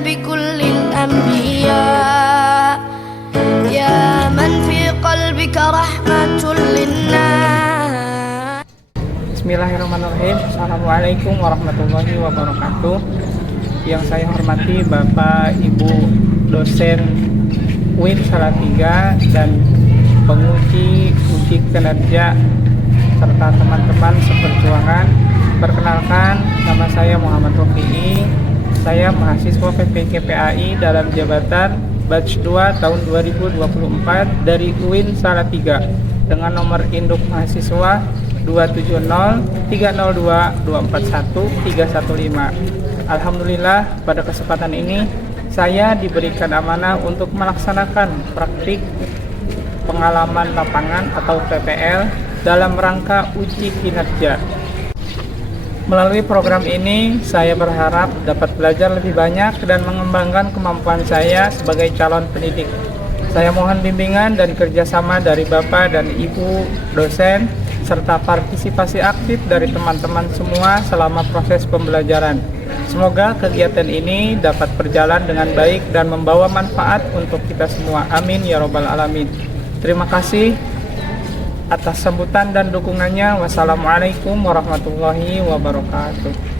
بكل الأنبياء يا من في قلبك رحمة للناس. Bismillahirrahmanirrahim. Assalamualaikum warahmatullahi wabarakatuh. Yang saya hormati Bapak Ibu dosen UIN Salatiga dan penguji uji kinerja serta teman-teman seperjuangan. Perkenalkan, nama saya Muhammad Rofi'i. Saya mahasiswa PPKPAI dalam jabatan batch 2 tahun 2024 dari UIN Salatiga dengan nomor induk mahasiswa 270-302-241-315. Alhamdulillah, pada kesempatan ini saya diberikan amanah untuk melaksanakan praktik pengalaman lapangan atau PPL dalam rangka uji kinerja. Melalui program ini, saya berharap dapat belajar lebih banyak dan mengembangkan kemampuan saya sebagai calon pendidik. Saya mohon bimbingan dan kerjasama dari Bapak dan Ibu dosen, serta partisipasi aktif dari teman-teman semua selama proses pembelajaran. Semoga kegiatan ini dapat berjalan dengan baik dan membawa manfaat untuk kita semua. Amin ya robbal alamin. Terima kasih atas sambutan dan dukungannya. Wassalamualaikum warahmatullahi wabarakatuh.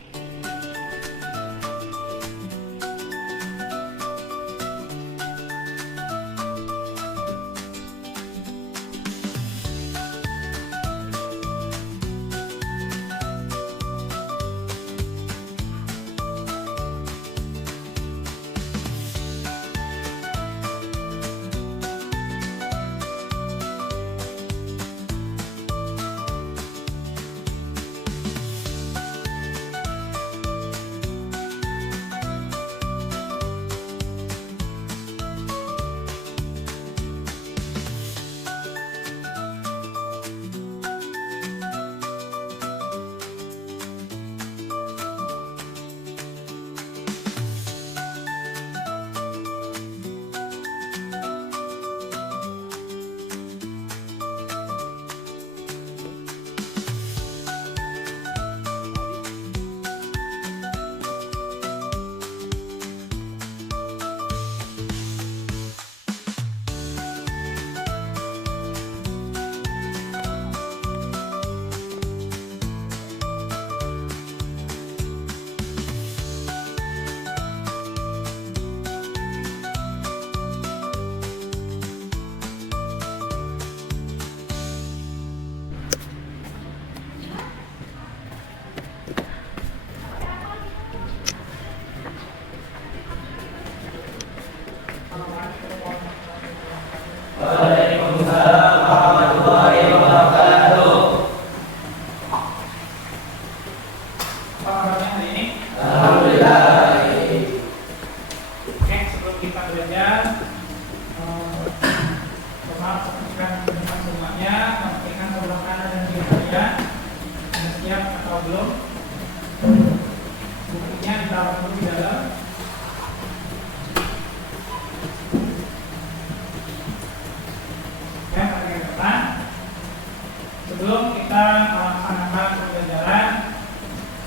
Sebelum kita melaksanakan pembelajaran,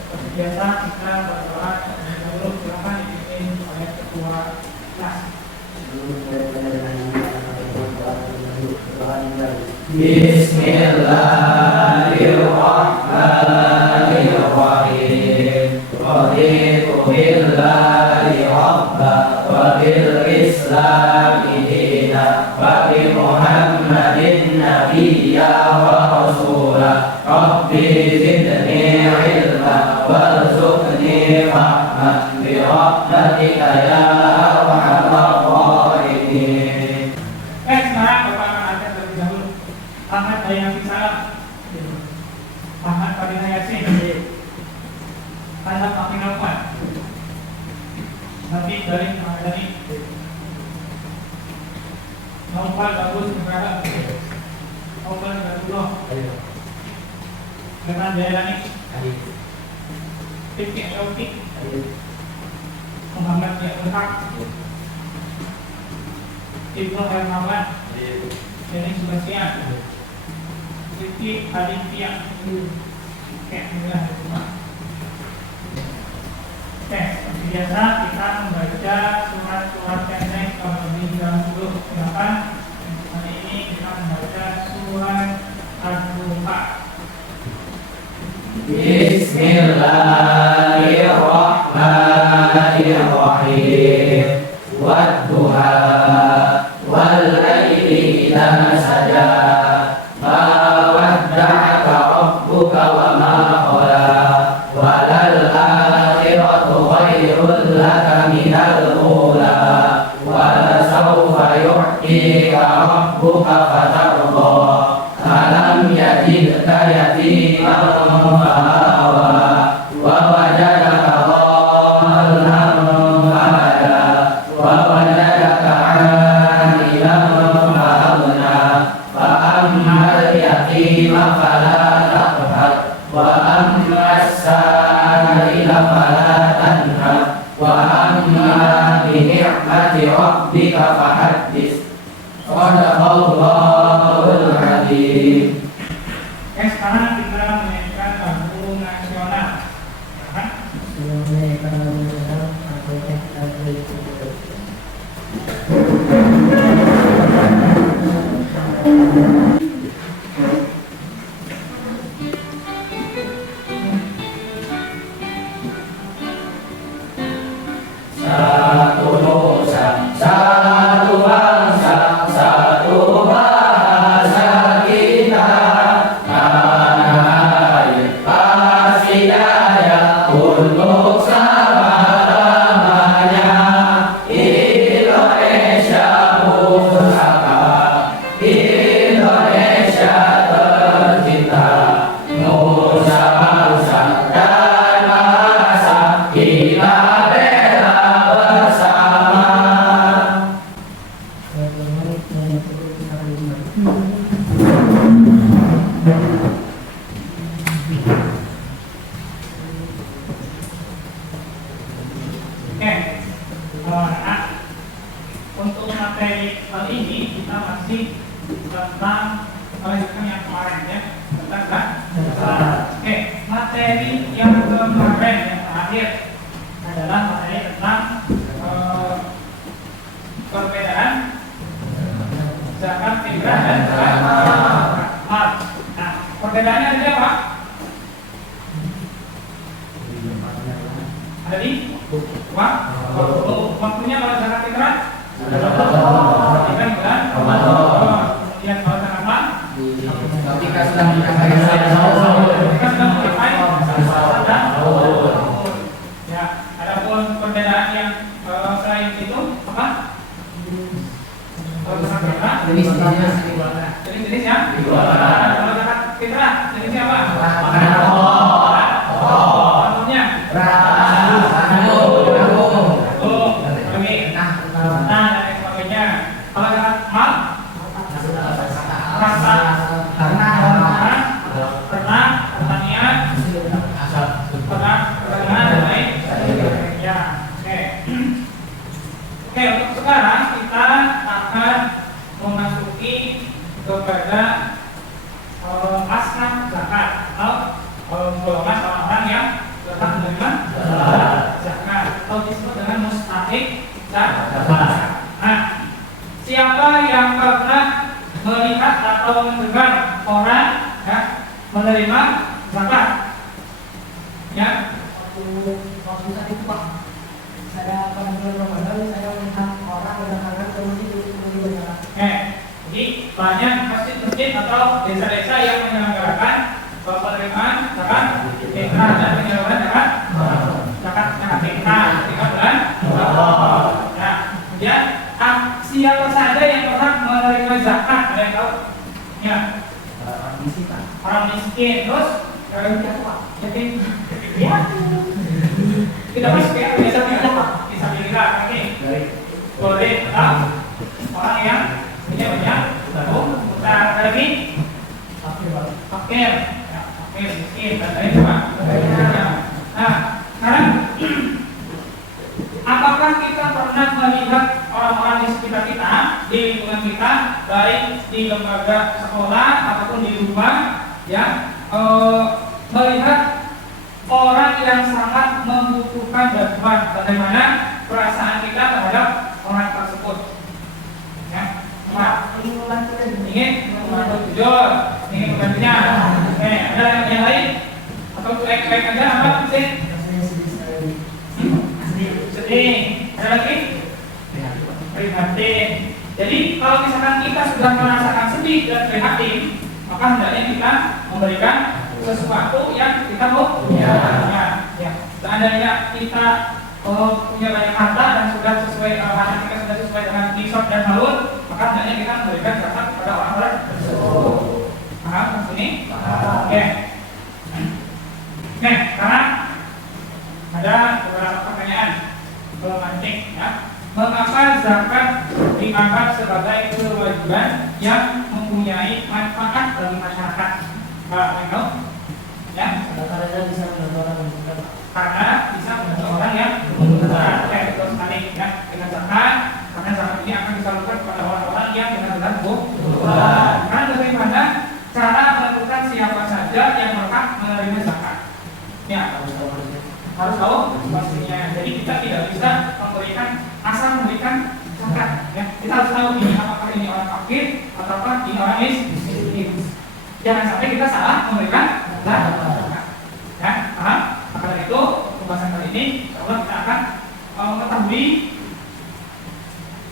seperti biasa kita berdoa terlebih dahulu. Silakan dipimpin oleh ketua kelas. Bismillahirrahmanirrahim. Raditu billahi rabba wa bil islami dina wa bi Muhammadin nabiyya wa rasula. Rabbi zidni ilma warzuqni fahma bi rahmatika ya arhamar rahimin. Sekarang Bapak akan ada terlebih dahulu. Ahmad Bayang Salam, Ahmad Fadina Yasin, Ahmad Amin Alfan, Nabi dari Muhammadani, Naufal Bagus Negara, Naufal Gadullah, Renan Jailani, Fikri Taufik, Muhammad Yaul Haq, Ibnu Hermawan, Denis Sebastian, Siti Aditya, Alhamdulillah. Oke, seperti biasa kita membaca surat-surat pendek terlebih dahulu. Silakan. Kali ini kita membaca surat Ad-Duha. Bismillahirrahmanirrahim. Wad-duha wal laili idza saja. Ma wadda'aka rabbuka wa ma qala. Walal akhiratu khairul laka minal ula. Wa sawfa yu'tika rabbuka fatarda. Alam yajidka yatiman fa'awa. Wa wajadaka dhallan fahada. Wa wajadaka 'ailan fa'aghna. Fa ammal yatima fala taqhar. Wa ammas sa'ila fala tanhar. Wa amma bi ni'mati rabbika fahaddits. Shadaqallahul adzim. Oke, sekarang kita mainkan lagu nasional. Satu nusa, satu bangsa, satu bahasa kita. Tanah air pasti jaya untuk selama-lamanya. Indonesia pusaka, Indonesia tercinta. Nusa bangsa dan bahasa kita bela bersama. Oke, nah, untuk materi kali ini kita masih tentang melanjutkan yang kemarin ya, tentang kan? Oke, materi yang kemarin yang terakhir adalah materi tentang perbedaan zakat fitrah dan zakat mal. Nah, perbedaannya ada apa? Ada di waktunya kalau zakat fitrah kan bulan kemudian kalau zakat mal Ketika sedang mencapai ya. Adapun perbedaan yang selain itu apa? Kalau zakat fitrah jenis-jenisnya. Kalau zakat fitrah jenisnya apa? Contohnya dan sebagainya. Kalau zakat mal ternak, pertanian, perdagangan dan lain sebagainya. Oke. Oke, untuk sekarang kita akan memasuki kepada asnaf zakat atau golongan orang-orang yang berhak menerima zakat atau disebut dengan mustahik zakat. Nah, siapa yang pernah melihat atau mendengar orang ya, menerima zakat? Ya. Waktu saat itu Pak, saya pada bulan Ramadan saya melihat orang berdatangan ke masjid untuk menerima zakat. Jadi banyak masjid-masjid atau desa-desa yang menyelenggarakan penerimaan zakat fitrah dan penyaluran zakat fitrah ketika bulan Ramadan. Nah, kemudian siapa saja yang berhak menerima zakat? Ada yang tahu? Ya. Orang miskin. Terus yatim. Ya. Tidak masuk ya, bisa bila. Oke. Boleh tahu orang yang punya banyak utang. Ada lagi? Fakir. Ya, fakir, miskin dan lain sebagainya. Nah, sekarang apakah kita pernah melihat orang-orang di sekitar kita, di lingkungan kita, baik di lembaga sekolah ataupun di rumah, ya, melihat orang yang sangat membutuhkan dan bagaimana perasaan kita terhadap orang tersebut. Ya, ingin membantu dan ingin membantu jujur, ingin membantunya. Ada yang lain? Atau cuek-cuek aja apa sih? rasanya sedih sekali. Sedih. Ada lagi? Prihatin. Jadi kalau misalkan kita sudah merasakan sedih dan prihatin, maka hendaknya kita memberikan sesuatu yang kita mau. Ya. Seandainya kita punya banyak harta dan sudah sesuai harta kita sudah sesuai dengan nisab dan haul, maka hendaknya kita memberikan zakat kepada orang-orang tersebut. Paham maksud ini? Oke. Nah, sekarang ada beberapa pertanyaan pemantik ya. Mengapa zakat dianggap sebagai kewajiban yang mempunyai manfaat bagi masyarakat? Pak Michael? Ya, Karena bisa membantu orang membuka. karena bisa membantu orang yang membutuhkan. Oke, betul sekali ya. Dengan zakat, karena zakat ini akan disalurkan kepada orang-orang yang benar-benar membutuhkan. Karena bagaimana cara menentukan siapa saja yang berhak menerima zakat? Ya, harus tahu pastinya. Jadi kita tidak bisa asal memberikan zakat. Ya, kita harus tahu ini apakah ini orang fakir ataukah ini orang miskin. Jangan sampai kita salah memberikan zakat. Ya, paham? Maka dari itu pembahasan kali ini, insyaallah kita akan mengetahui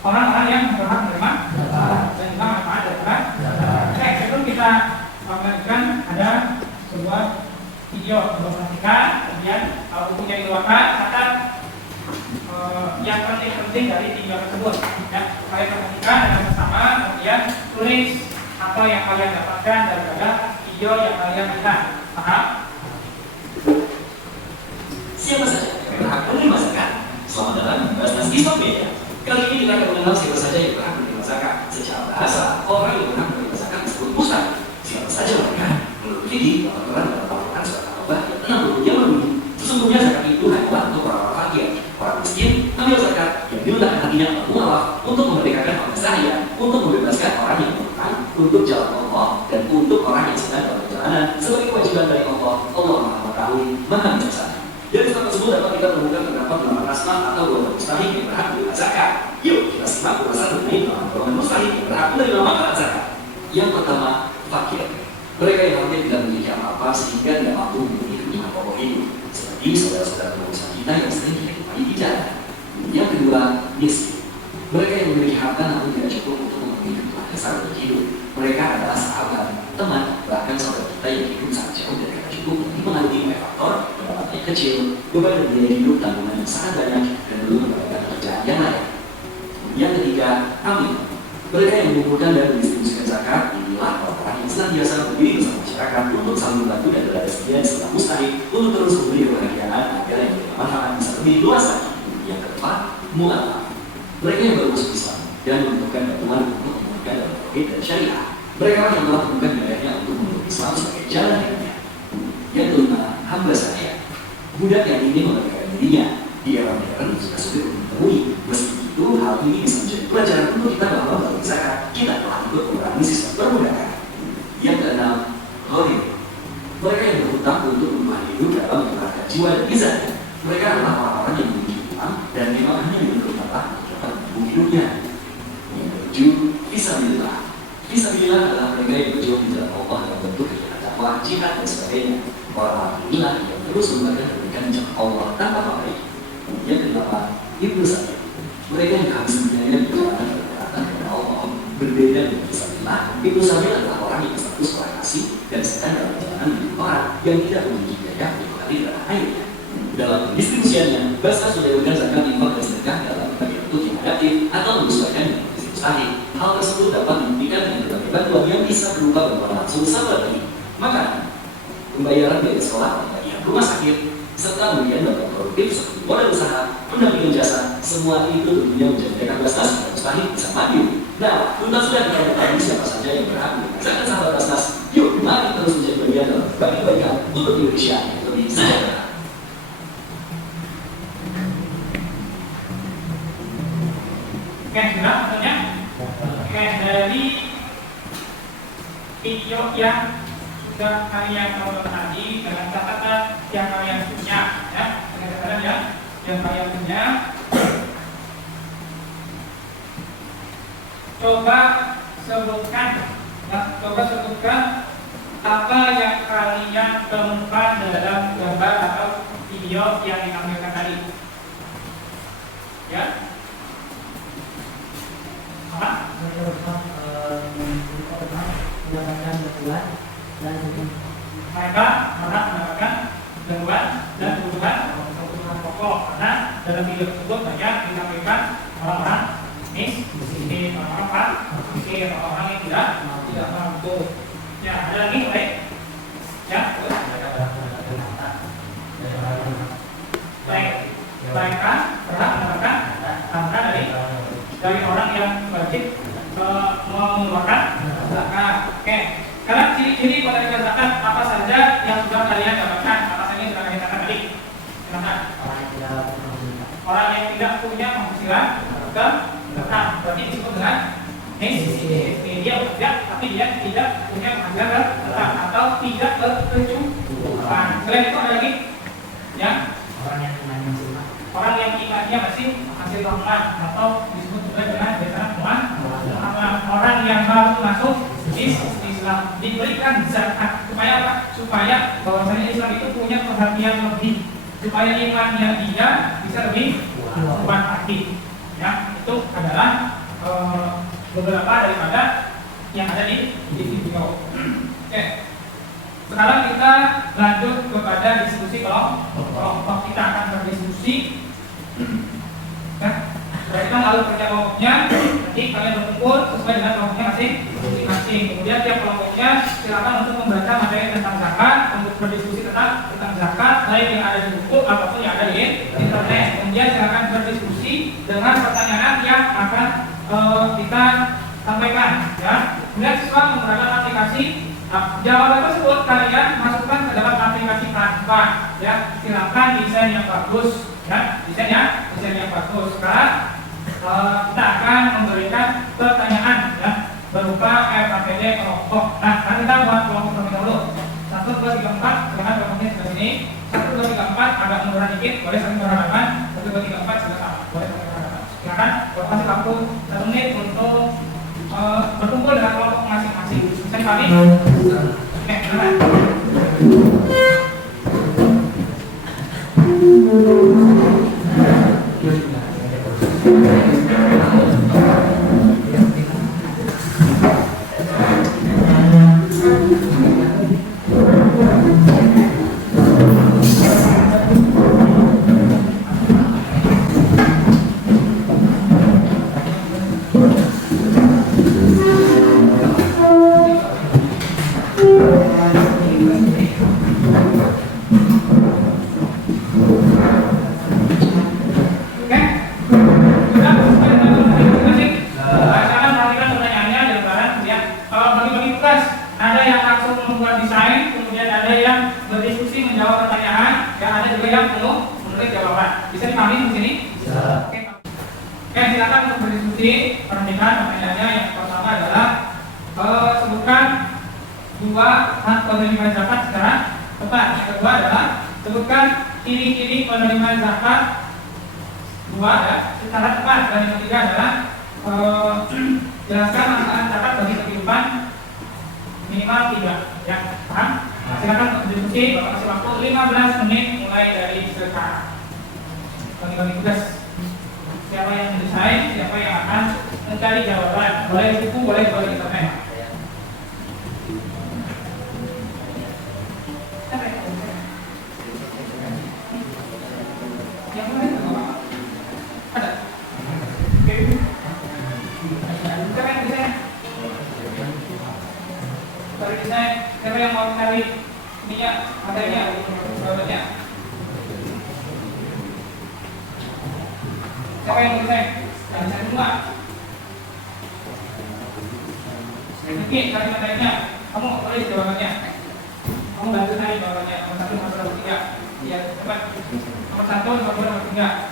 orang-orang yang berhak menerima dan juga manfaat dari zakat. Oke, sebelum kita lanjutkan ada sebuah video perhatikan, kemudian kalau bukunya dikeluarkan catat yang penting-penting dari video tersebut. Ya, kalian perhatikan dengan bersama, kemudian tulis apa yang kalian dapatkan daripada video yang kalian lihat. Paham? Siapa saja yang berhak menerima zakat? Selamat datang di Basnas Islam Media. Kali ini kita akan mengenal siapa saja yang berhak menerima zakat. Secara bahasa, orang yang berhak menerima zakat disebut mustahik. Siapa saja mereka? Menurut Fidi, peraturan dalam Al-Quran surat Al-Baqarah ayat 60 yang berbunyi, sesungguhnya zakat itu hanyalah untuk orang-orang fakir, orang miskin. Ambil zakat yang diletakkan hatinya Allah Allah untuk memerdekakan orang saya, untuk membebaskan orang yang berhutang, untuk jalan Allah dan untuk orang yang sedang dalam perjalanan sebagai kewajiban dari Allah. Allah Maha Mengetahui, Maha Bijaksana. Dari surat tersebut dapat kita menemukan terdapat 8 asma atau golongan mustahik yang berhak menerima zakat. Yuk kita simak ulasan mengenai golongan mustahik yang berhak menerima manfaat zakat. Yang pertama, fakir. Mereka yang hampir tidak memiliki apa-apa sehingga tidak mampu memenuhi kebutuhan pokok hidup, seperti saudara-saudara pengusaha kita yang sering kita jumpai di jalan. Yang kedua, miskin. Mereka yang memiliki harta namun tidak cukup untuk memenuhi kebutuhan dasar untuk hidup. Mereka adalah sahabat, teman, bahkan saudara kita yang hidup sangat jauh dari kata cukup yang dipengaruhi oleh faktor pendapatan yang kecil, beban dan biaya hidup tanggungan yang sangat banyak dan belum mendapatkan pekerjaan yang layak. Yang ketiga, amin. Mereka yang mengumpulkan dan mendistribusikan zakat inilah orang-orang yang senantiasa berdiri bersama masyarakat untuk saling membantu dan berada sedia di sebelah mustahik untuk terus memberi kebahagiaan agar yang bermanfaat bisa lebih luas lagi. Yang keempat, mu'alaf. Mereka yang baru masuk Islam dan membutuhkan bantuan untuk memulihkan dalam tauhid dan syariah. Mereka yang telah menemukan wilayahnya untuk memeluk Islam sebagai jalan hidupnya. Yang kelima, hamba sahaya. Budak yang ingin memerdekakan dirinya di era modern sudah sulit untuk ditemui. Meski itu, hal ini bisa menjadi pelajaran untuk kita bahwa melalui zakat kita telah ikut mengurangi sistem perbudakan. Yang keenam, gharim. Mereka yang berhutang untuk berubah hidup dalam menyebarkan jiwa dan izahnya. Mereka adalah orang-orang yang memiliki utang dan memang hanya diberi Allah untuk dapat menanggung hidupnya. Yang ketujuh, fisabilillah. Fisabilillah adalah mereka yang berjuang di jalan Allah dalam bentuk kegiatan dakwah, jihad dan sebagainya. Orang-orang inilah yang terus memberikan kebaikan di jalan Allah tanpa pamrih. Yang kedelapan, ibnu sabil. Mereka yang kehabisan biaya di perjalanan berkaitan kepada Allah. Berbeda dengan fisabilillah, ibnu sabil adalah orang yang berstatus orang asing dan sedang dalam perjalanan menuju orang yang tidak memiliki biaya untuk kembali ke tanah airnya. Dalam pendistribusiannya, Basnas sudah memberikan zakat infak dan sedekah dalam berbagai bentuk yang adaptif atau menyesuaikan dengan kondisi mustahik. Hal tersebut dapat dibuktikan dengan berbagai bantuan yang bisa berupa bantuan langsung sahabat makanan, pembayaran biaya sekolah, pembayaran rumah sakit, serta pemberian bantuan produktif seperti modal usaha, pendampingan jasa. Semua itu tentunya menjadikan Basnas dan mustahik bisa maju. Nah, tuntas sudah kita ketahui siapa saja yang berhak menerima zakat sahabat Basnas. Yuk, mari terus menjadi bagian dalam berbagai kebaikan untuk Indonesia yang lebih sejahtera. Oke, sudah maksudnya? Oke, dari video yang sudah kalian tonton tadi dengan catatan yang kalian punya, ya, dengan catatan ya. yang kalian punya. Coba sebutkan apa yang kalian temukan dalam gambar atau video yang ditampilkan tadi. Ya? Apa? Mereka pernah mendapatkan gangguan dan kebutuhan pokok karena dalam video tersebut banyak ditampilkan orang-orang miskin, orang-orang yang tidak mampu. Ya, ada lagi baik? Ya, mereka pernah mendapatkan harta dari orang yang wajib mengeluarkan zakat. Oke. Karena ciri-ciri penerima zakat apa saja yang sudah kalian dapatkan? Apa saja yang sudah kalian dapatkan tadi? Silakan. Orang yang tidak punya penghasilan ke zakat berarti disebut dengan dia bekerja tapi dia tidak punya penghasilan tetap atau tidak berkecukupan. Selain itu ada lagi? Ya. Orang yang imannya masih hasil rahmat atau disebut juga dengan veteran orang yang baru masuk Islam diberikan zakat supaya apa? Supaya bahwasanya Islam itu punya perhatian lebih, supaya imannya dia bisa lebih kuat lagi. Ya, itu adalah beberapa daripada yang ada di video. Oke. Sekarang kita lanjut kepada diskusi kelompok. Kita akan berdiskusi. Nah, kita lalu kerja kelompoknya. Nanti kalian berkumpul sesuai dengan kelompoknya masing-masing. Kemudian tiap kelompoknya silakan untuk membaca materi tentang zakat, untuk berdiskusi tentang zakat, baik yang ada di buku ataupun yang ada di internet. Kemudian silakan berdiskusi dengan pertanyaan yang akan kita sampaikan. Ya, kemudian siswa menggunakan aplikasi. Jawaban tersebut kalian masukkan ke dalam aplikasi Canva. Ya, silakan desain yang bagus. Ya, desain yang bagus. Sekarang kita akan memberikan pertanyaan ya berupa RKPD kelompok. Nah, kita buat kelompok terlebih dahulu. 1, 2, 3, 4. Silakan kelompoknya sebelah sini. 1, 2, 3, 4 agak munduran dikit. Boleh saling berhadapan. 1, 2, 3, 4 sudah sama. Boleh saling berhadapan. Silakan. Kasih waktu 1 menit untuk berkumpul dengan kelompok masing-masing. Bisa dipahami? Oke, silakan. Jelaskan manfaat zakat bagi kehidupan minimal 3. Ya, paham? Silakan untuk diskusi. Bapak kasih waktu 15 menit mulai dari sekarang. Bagi tugas. Siapa yang mendesain, siapa yang akan mencari jawaban. Boleh di buku, boleh di internet. Yang mana itu? Ada? Oke. Siapa yang desain? Cari desain. Siapa yang mau cari minyak materinya? Produknya? Siapa yang desain? Yang desain semua. Oke, cari materinya. Kamu tulis jawabannya. Kamu bantu cari jawabannya. Nomor 1, nomor 3. Ya, cepat. Nomor 1, nomor 2, nomor 3.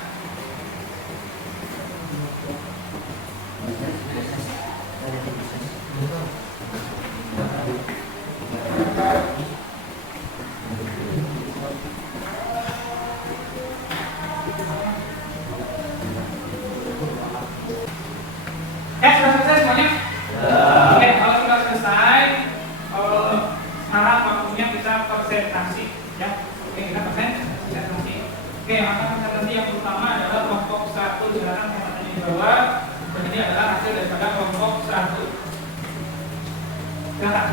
kelompok 1 silakan pertanyaannya di bawah. Dan ini adalah hasil daripada kelompok 1. Silakan.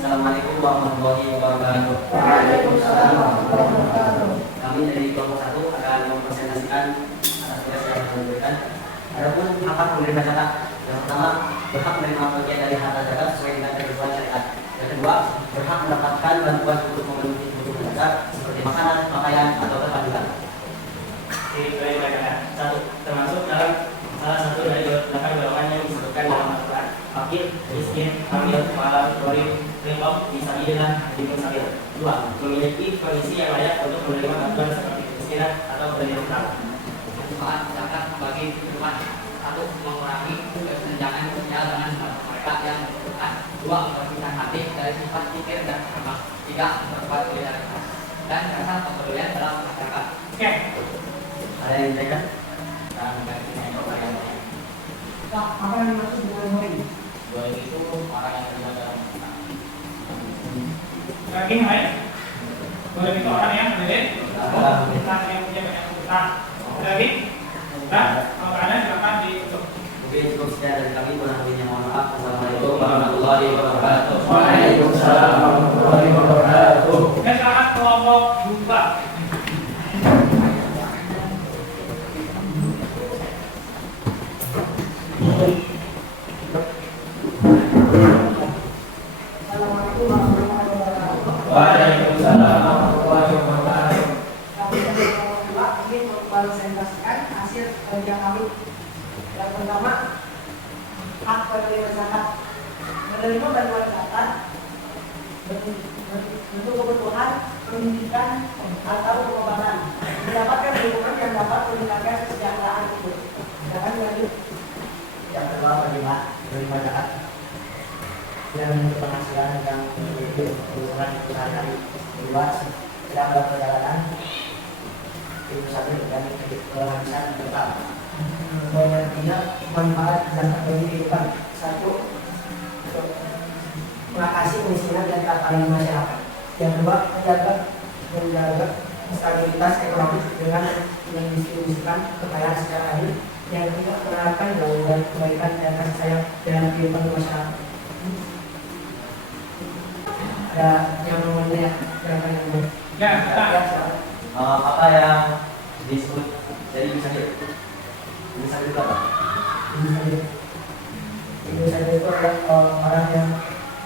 Assalamualaikum warahmatullahi wabarakatuh. Kami dari kelompok 1 akan mempresentasikan atas tugas yang diberikan. Adapun hak penerima zakat, yang pertama berhak menerima bagian dari harta zakat sesuai dengan ketentuan syariat. Yang kedua berhak mendapatkan bantuan untuk memenuhi kebutuhan zakat seperti makanan, pakaian atau kepanduan. Satu, termasuk dalam salah satu dari 8 golongan yang disebutkan dalam Al-Quran: fakir, miskin, hamil, kepala, gharib, riqab, fisabilillah, bidun sabil. 2. Memiliki kondisi yang layak untuk menerima bantuan seperti kemiskinan atau pendidikan. Manfaat zakat bagi kehidupan. 1. Mengurangi kesenjangan sosial dengan mereka yang membutuhkan. 2. Membersihkan hati dari sifat pikir dan kembang. 3. Memperkuat solidaritas dan rasa kepedulian dalam masyarakat. Oke. Ada yang ditanyakan? Pak, apa yang dimaksud dengan murid? Dua itu orang yang terlibat dalam Lagi yang lain? Boleh itu orang yang boleh utang yang punya banyak utang. Lagi? Nah, kalau ada silakan ditutup. Mungkin cukup sekian dari kami. Kurang lebihnya mohon maaf. Assalamualaikum warahmatullahi wabarakatuh. Waalaikumsalam warahmatullahi wabarakatuh. Dan silakan kelompok 2. Assalamualaikum warahmatullahi wabarakatuh. Waalaikumsalam warahmatullahi wabarakatuh. Kami dari kelompok 2 ingin mempresentasikan hasil kerja kami. Yang pertama, hak penerima zakat. Menerima bantuan zakat untuk kebutuhan pendidikan atau pengobatan, mendapatkan dukungan yang dapat meningkatkan kesejahteraan hidup. Silakan lanjut. Yang kedua, penerima zakat yang memiliki penghasilan yang memiliki kebutuhan sehari-hari. Kedua, sedang dalam perjalanan hidup stabil dan kehabisan total. Yang ketiga, manfaat zakat bagi kehidupan. 1. Mengatasi kemiskinan dan keapatan masyarakat. Yang kedua, menjaga stabilitas ekonomi dengan mendistribusikan kekayaan secara adil. Yang ketiga, menerapkan undang-undang kebaikan dan kasih sayang dalam kehidupan masyarakat. Ada yang mau nanya? Ya, kita. Apa yang disebut jadi bisa juga Pak? Ibu saya itu adalah orang yang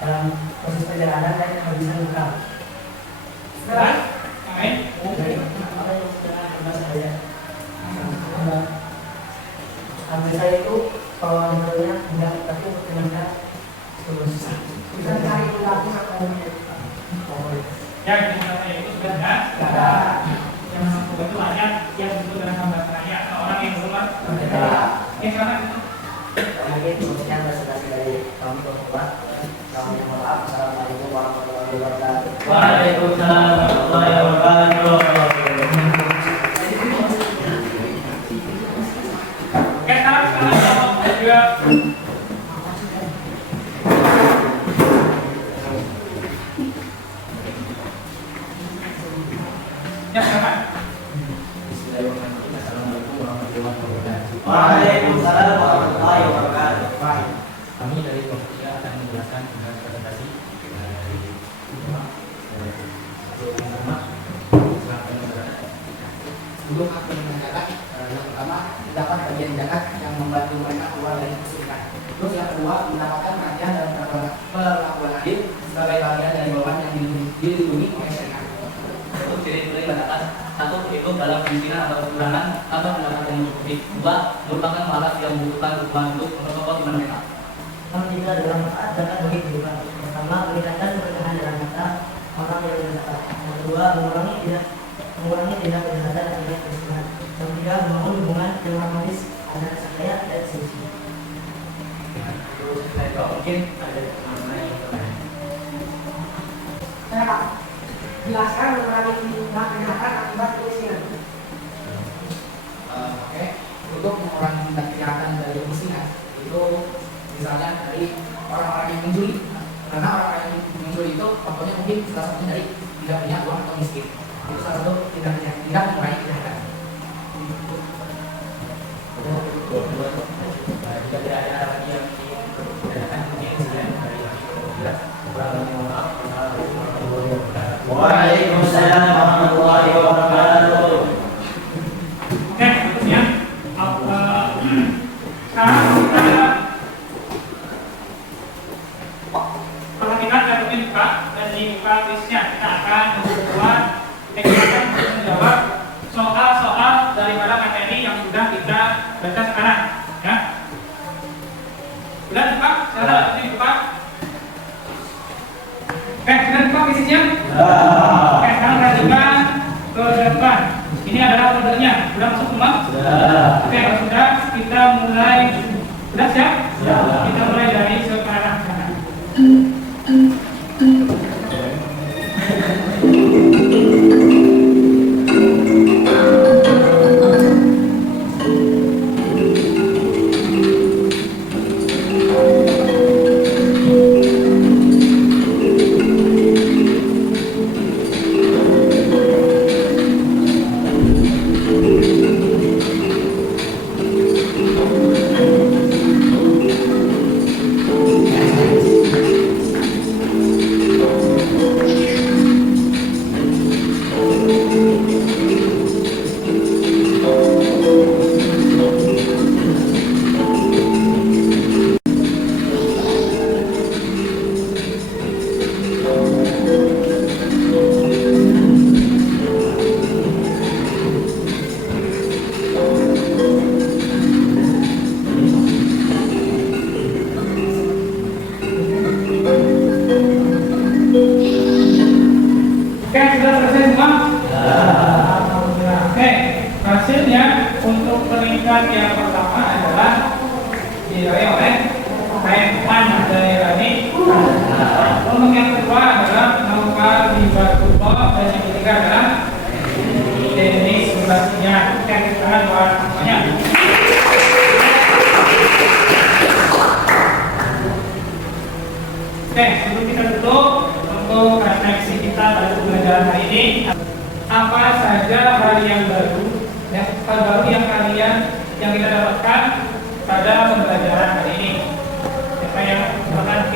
dalam proses perjalanan dan kehabisan utang. Sekarang, lain. Apa yang sedang berbahasa saya? Ambil saya itu kalau menurutnya tidak, tapi untuk teman-teman susah. Bisa cari pelaku atau Yang disebutkan itu sudah enggak? Yang disebutkan itu banyak yang disebut dengan hamba seraya. Orang yang keluar. Oke, silakan. Mungkin sekian presentasi dari kami berdua. Kami mohon maaf. Assalamualaikum warahmatullahi wabarakatuh. Waalaikumsalam warahmatullahi wabarakatuh. Oke, sekarang kelompok 2. Ya, silakan. Assalamualaikum warahmatullahi wabarakatuh. Waalaikumsalam warahmatullahi wabarakatuh. Kami dari kelompok 3 akan menjelaskan tentang presentasi dari Untuk hak penerima zakat, yang pertama dapat bagian zakat yang membantu mereka keluar dari kesulitan. Terus yang kedua mendapatkan perhatian dan perlakuan adil sebagai bagian dari beban yang dilindungi oleh syariat. untuk ciri-ciri zakat. 1. Hidup dalam kemiskinan atau kekurangan tanpa pendapatan yang mencukupi. 2. Merupakan malas yang membutuhkan dukungan untuk memperkokoh iman mereka. Yang ketiga adalah manfaat zakat bagi kehidupan. Pertama, meningkatkan keberkahan dalam harta orang yang berzakat. Yang kedua, mengurangi tindak kejahatan dan tindak kemiskinan. Yang ketiga, membangun hubungan yang harmonis antara sang kaya dan si miskin. Mungkin ada yang lain. Saya Kak, jelaskan mengenai tindak kejahatan akibat kemiskinan. Oke. untuk mengurangi tindak kejahatan dari kemiskinan, itu misalnya dari orang-orang yang mencuri, karena orang-orang yang mencuri itu contohnya mungkin salah satunya dari tidak punya uang atau miskin, itu salah satu tidak mengurangi kejahatan. Jika tidak ada lagi yang ditanyakan, mungkin saya dari Waalaikumsalam warahmatullahi wabarakatuh. Oke, berikutnya sekarang kita perhatikan kartunya dibuka dan dibuka listnya. Kita akan membuat kegiatan untuk menjawab soal-soal daripada materi yang sudah kita baca sekarang. Ya, sudah dibuka? Silakan kartunya dibuka. Oke, sudah dibuka listnya? Oke, sekarang perhatikan ke depan. Ini adalah kodenya. Sudah masuk semua? Sudah. Oke, kalau sudah, kita mulai. Sudah siap? Kita mulai dari sekarang. Oke, sudah selesai semua? Oke, hasilnya untuk peringkat yang pertama adalah diraih oleh Raihan daerah ini. Untuk yang kedua adalah Naufal Hibatullah dan yang ketiga adalah Denis Sebastian. Oke, kita buat semuanya. Oke, sebelum kita tutup untuk refleksi kita pada pembelajaran hari ini, apa saja hal yang baru, hal baru yang kita dapatkan pada pembelajaran hari ini? Siapa yang pertama?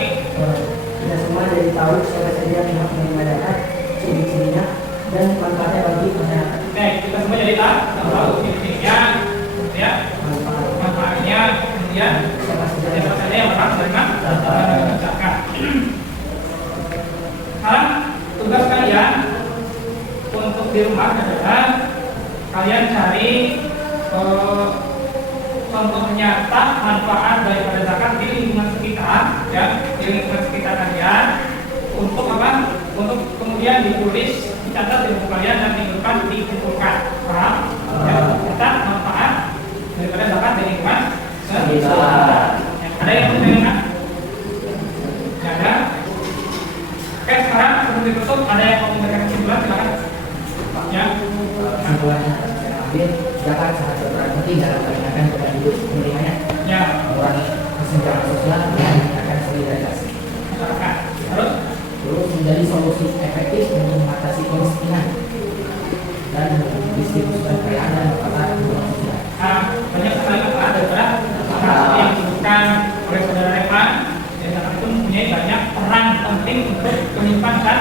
Kita semua jadi tahu siapa saja yang harus menerima data, ciri-cirinya, dan manfaatnya bagi masyarakat. Oke, kita semua jadi tahu ciri-cirinya, ya, manfaatnya, kemudian siapa saja yang berhak menerima data. Sekarang tugas kalian untuk di rumah adalah kalian cari contoh nyata manfaat daripada zakat di lingkungan sekitar, ya, di lingkungan sekitar kalian, untuk apa? Untuk kemudian ditulis, dicatat di buku kalian dan dikumpulkan, paham? Ya, catat manfaat daripada zakat di lingkungan sekitar. Ada yang mendengar? Tidak ada? Oke, sekarang sebelum ditutup, ada yang mau memberikan kesimpulan? Silakan. Ya. Kesimpulan ambil, zakat sangat berperan penting dalam meningkatkan beban hidup penerimanya, Ya. mengurangi kesenjangan sosial dan meningkatkan solidaritas Silakan. terus menjadi solusi efektif untuk mengatasi kemiskinan dan mendistribusikan kekayaan dan manfaat sosial. Banyak sekali manfaat daripada yang disebutkan oleh saudara Rehan. Dan zakat itu mempunyai banyak peran penting untuk menyimpangkan,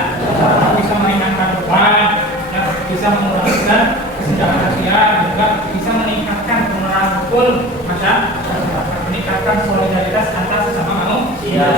bisa meringankan beban, ya, bisa mengurangi kesenjangan sosial, juga bisa meningkatkan pengenalan hukum masyarakat, meningkatkan solidaritas antar sesama manusia.